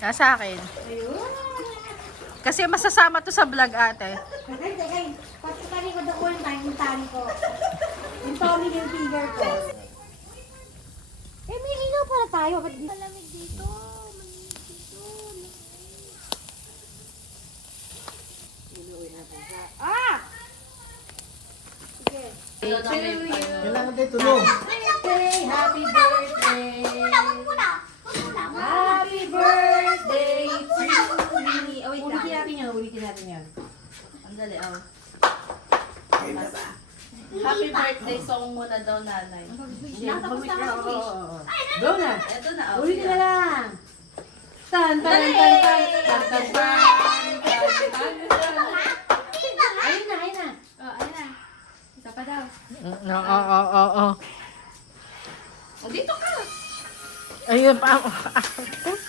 Kaya sa akin. Ayun. Kasi masasama to sa vlog ate. Ay, pati kani ko doon yung tani ko. Yung Tommy yung figure ko. Eh, may ilaw pala tayo. Ba't di? Malamig dito. Malamig dito. Iluwi natin siya. Ah! Sige. Kailangan tayo tulong. Birthday, happy birthday. Happy birthday to me. Oh, wait, ulitin natin yan. Ang dali, oh. Happy birthday song muna daw, nanay. Nakatapos na ako. Go na. Ito na, oh. Ulitin na lang. Tan, tan, tan, tan, tan, tan, tan. Ayun na, ayun na. Oh, ayun na. Isa pa daw. Oo. Oh, dito ka. Ayun pa.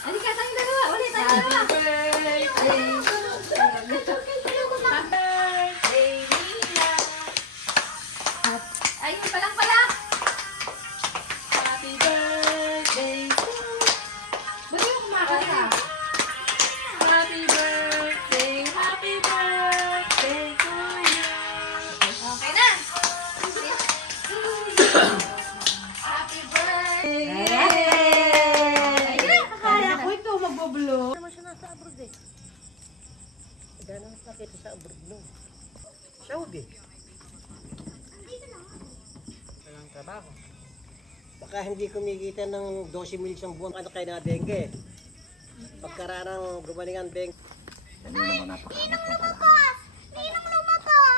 Halika, tayong dalawa. Ulit, tayong dalawa. Happy birthday. Happy birthday, Nina. Ayun, palang pala. Happy birthday to you. Ba't yung kumakanta? Happy birthday to you. Okay na. Happy birthday. Ayun na, kakaya ko ito magboblo. Gano'n nakita sa abroad no? Saudi. Walang trabaho. Baka hindi kumikita ng 12 mil isang buwan. Ano kayo na dengue? Pagkaranang gumaling ang dengue.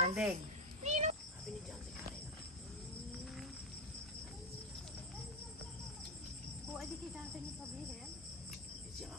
Handeg. Oh, adi kita natin yung pabihin. Siya